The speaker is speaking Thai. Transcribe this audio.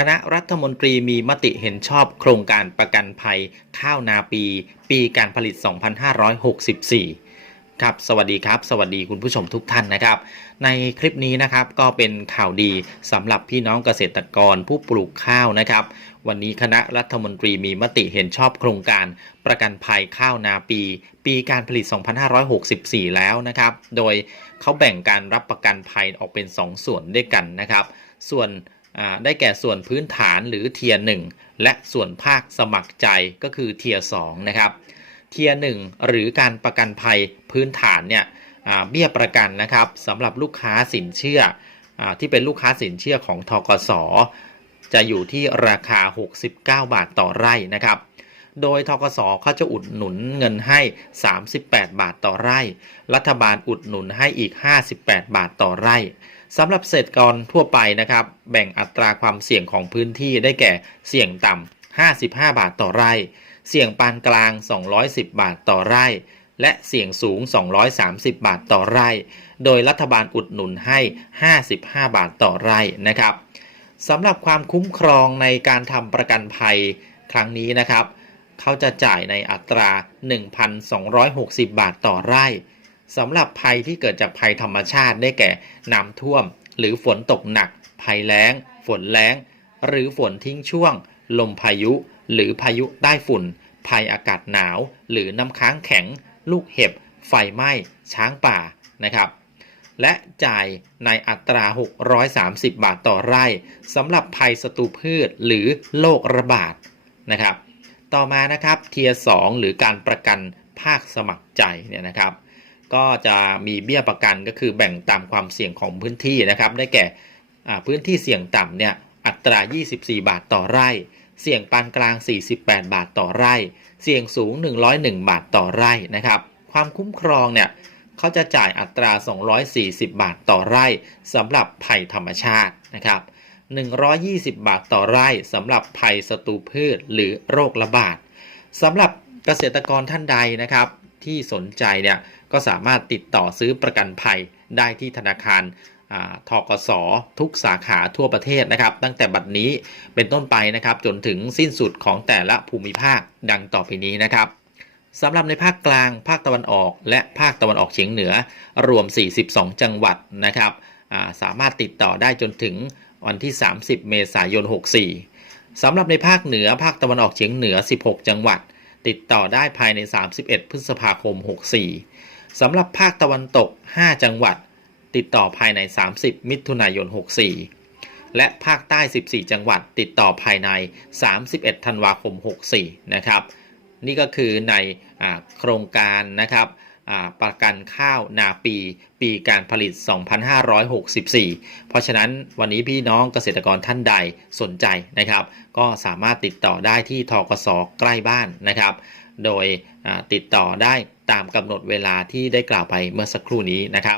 คณะรัฐมนตรีมีมติเห็นชอบโครงการประกันภัย ข้าวนาปี ปีการผลิต 2564 ครับ สวัสดีครับ สวัสดีคุณผู้ชมทุกท่านนะครับ ในคลิปนี้นะครับก็เป็นข่าวดีสำหรับพี่น้องเกษตรกรผู้ปลูกข้าวนะครับ วันนี้คณะรัฐมนตรีมีมติเห็นชอบโครงการประกันภัยข้าวนาปี ปีการผลิต 2564 แล้วนะครับ โดยเขาแบ่งการรับประกันภัยออกเป็น 2 ส่วนด้วยกันนะครับ ส่วน ได้แก่ส่วนพื้นฐานหรือเทียร์หและส่วนภาคสมัครใจก็คือเทียร์สนะครับ เทียร์หหรือการประกันภัยพื้นฐานเนี่ยเบี้ยประกันนะครับสำหรับลูกค้าสินเชื่ออที่เป็นลูกค้าสินเชื่อของทกสจะอยู่ที่ราคา 69 บาทต่อไร่นะครับ โดยทกสเขาจะอุดหนุนเงินให้ 38 บาทต่อไร่ รัฐบาลอุดหนุนให้อีก 58 บาทต่อไร่สำหรับเกษตรกรทั่วไปนะครับ แบ่งอัตราความเสี่ยงของพื้นที่ได้แก่เสี่ยงต่ำ 55 บาทต่อไร่ เสี่ยงปานกลาง 210 บาทต่อไร่ และเสี่ยงสูง 230 บาทต่อไร่ โดยรัฐบาลอุดหนุนให้ 55 บาทต่อไร่นะครับสำหรับความคุ้มครองในการทำประกันภัยครั้งนี้นะครับ เขาจะจ่ายในอัตรา 1,260 บาทต่อไร่สำหรับภัยที่เกิดจากภัยธรรมชาติได้แก่น้ำท่วม หรือฝนตกหนัก ภัยแล้ง ฝนแล้ง หรือฝนทิ้งช่วง ลมพายุ หรือพายุใต้ฝุ่น ภัยอากาศหนาว หรือน้ำค้างแข็ง ลูกเห็บ ไฟไหม้ ช้างป่านะครับและจ่ายในอัตรา 630 บาทต่อไร่สำหรับภัยศัตรูพืชหรือโรคระบาดนะครับ ต่อมานะครับเทียร์2หรือการประกันภาคสมัครใจเนี่ยนะครับ ก็จะมีเบี้ยประกันก็คือแบ่งตามความเสี่ยงของพื้นที่นะครับ ได้แก่พื้นที่เสี่ยงต่ำเนี่ยอัตรา 24 บาทต่อไร่ เสี่ยงปานกลาง 48 บาทต่อไร่ เสี่ยงสูง 101 บาทต่อไร่นะครับ ความคุ้มครองเนี่ยเขาจะจ่ายอัตรา 240 บาทต่อไร่สำหรับภัยธรรมชาตินะครับ 120 บาทต่อไร่สำหรับภัยศัตรูพืชหรือโรคระบาดสำหรับเกษตรกรท่านใดนะครับที่สนใจเนี่ยก็สามารถติดต่อซื้อประกันภัยได้ที่ธนาคารทกสทุกสาขาทั่วประเทศนะครับ ตั้งแต่บัดนี้เป็นต้นไปนะครับจนถึงสิ้นสุดของแต่ละภูมิภาคดังต่อไปนี้นะครับสำหรับในภาคกลาง ภาคตะวันออก และภาคตะวันออกเฉียงเหนือรวม 42 จังหวัดนะครับ สามารถติดต่อได้จนถึงวันที่ 30 เมษายน 64 สำหรับในภาคเหนือภาคตะวันออกเฉียงเหนือ 16 จังหวัด ติดต่อได้ภายใน 31 พฤษภาคม 64 สำหรับภาคตะวันตก 5 จังหวัด ติดต่อภายใน 30 มิถุนายน 64 และภาคใต้ 14 จังหวัด ติดต่อภายใน 31 ธันวาคม 64 นะครับ นี่ก็คือในอโครงการนะครับ ประกันข้าวนาปีปีการผลิต 2564 เพราะฉะนั้นวันนี้พี่น้องเกษตรกรท่านใดสนใจนะครับ ก็สามารถติดต่อได้ที่ทกสใกล้บ้านนะครับ โดยติดต่อได้ตามกำหนดเวลาที่ได้กล่าวไปเมื่อสักครู่นี้นะครับ